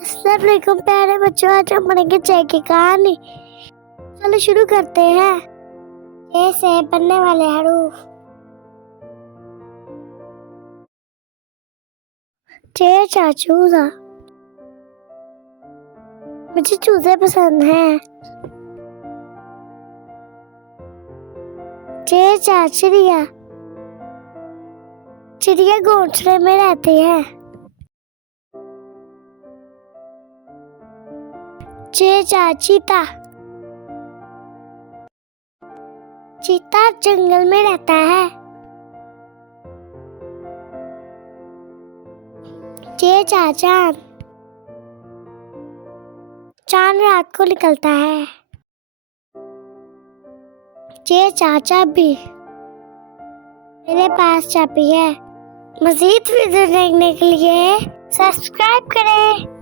अस्सलाम वालेकुम प्यारे बच्चों, आज हम पढ़ेंगे जय की कहानी। चलो शुरू करते हैं। जय से बनने वाले हरूफ। जय चूजा। मुझे चूजे पसंद हैं। जय चिड़िया। चिड़िया घोंसले में रहती है। जय चीता। चीता जंगल में रहता है। जय चांद। चांद रात को निकलता है। जय चाचा भी। मेरे पास चाबी है। मज़ीद वीडियो देखने के लिए सब्सक्राइब करें।